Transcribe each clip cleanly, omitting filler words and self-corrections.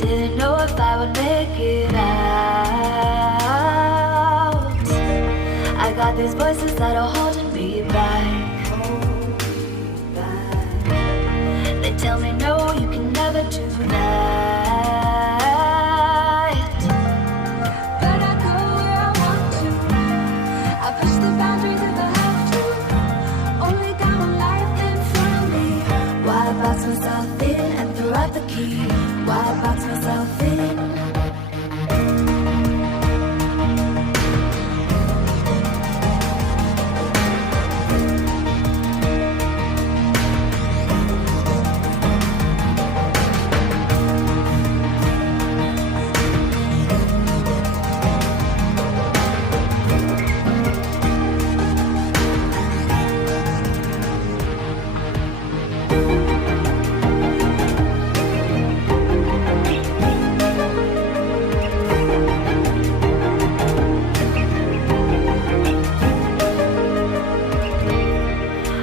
Didn't know if I would make it out. I got these voices that are holding me back. They tell me no, you can never do that. But I go where I want to. I push the boundaries if I have to. Only got one life in front of me. Why box myself in and throw out the key? Why box myself in?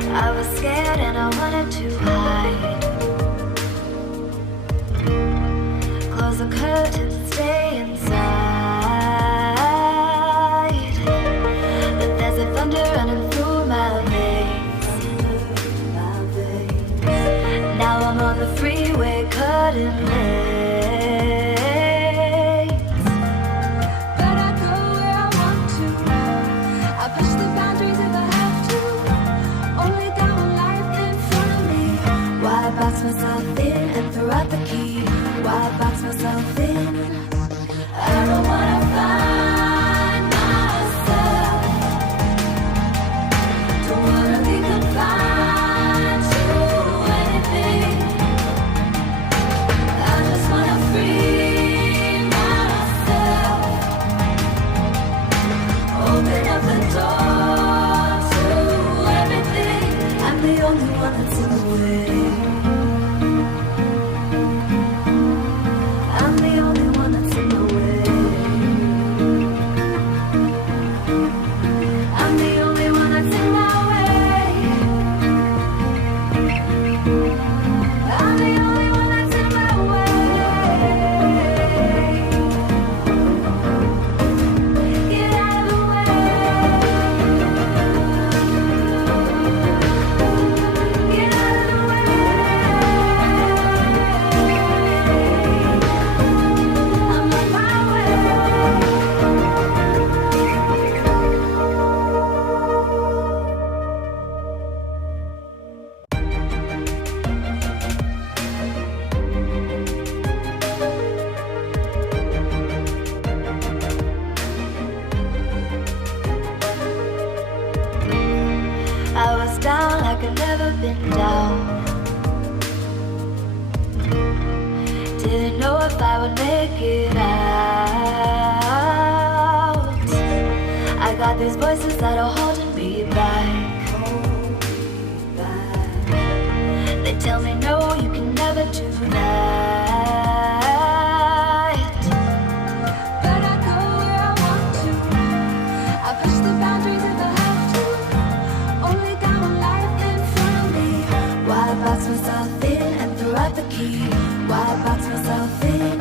I was scared and I wanted to hide. Close the curtains and stay inside. But there's a thunder running through my veins. Now I'm on the freeway cutting lanes. But I go where I want to. I push the boundaries if I have to. Only got one life in front of me. Why box myself in and throw out the key? Why box myself in? I don't wanna find myself. Don't wanna be confined to anything. I just wanna free myself. Open up the door to everything. I'm the only one that's in the way. I'm the only one that's in the way. I'm the only one that's in my way. I'm the only one that's in my way. Get out of the way. Get out of the way. I'm on my way. I was down like I've never been down. Didn't know if I would make it out. I got these voices that are holding me back. They tell me no, you can never do that. But I go where I want to. I push the boundaries if I have to. Only got one life in front of me. Why box myself in and throw out the key? Why box myself in?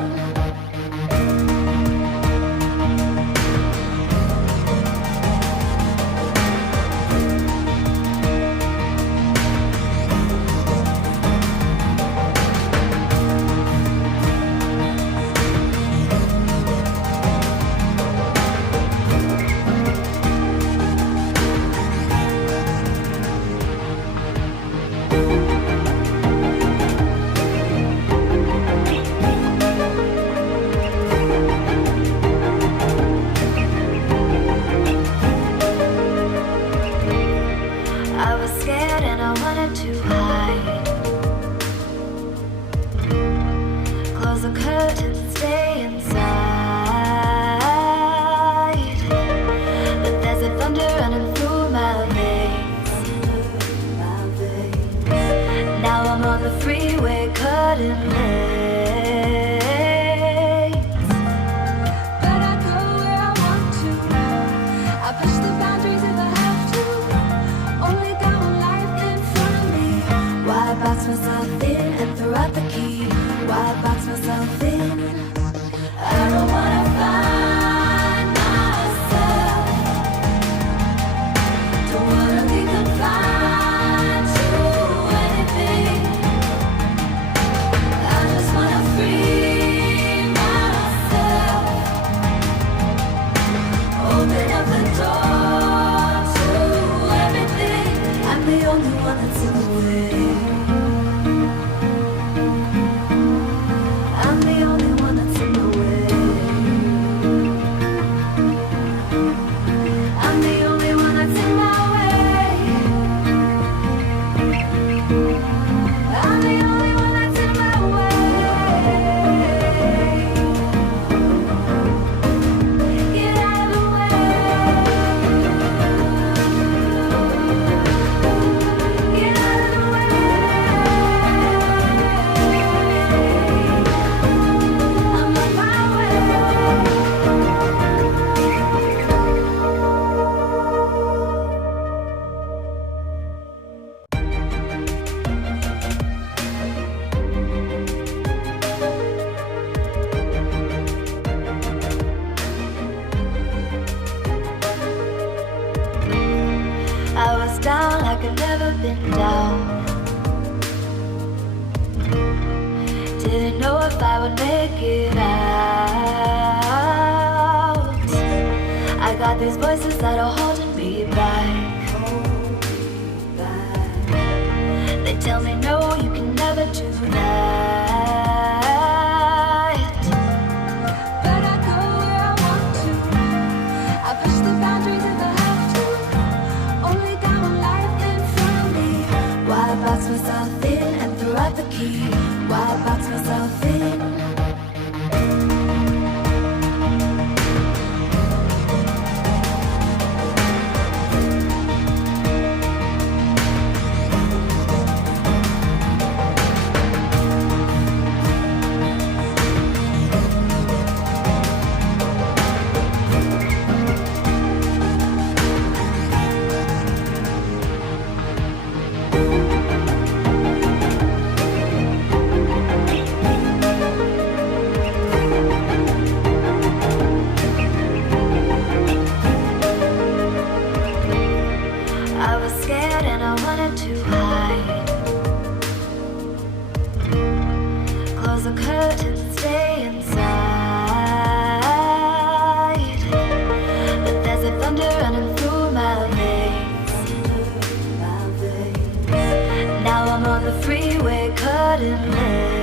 I was scared and I wanted to hide. Close the curtains and stay inside. But there's a thunder running through my veins. Now I'm on the freeway cutting lanes. But I go where I want to. I push the boundaries if I have to. Only got one life in front of me. Why box myself in and throw out the key? Why box myself in? Didn't know if I would make it out. I got these voices that are holding me back. They tell me no, you can never do that. But I go where I want to. I push the boundaries if I have to. Only got one life in front of me. Why box myself in and throw out the key? Why box myself in? I was scared and I wanted to hide. Close the curtains, stay inside. But there's a thunder running through my veins. Now I'm on the freeway, cutting lanes.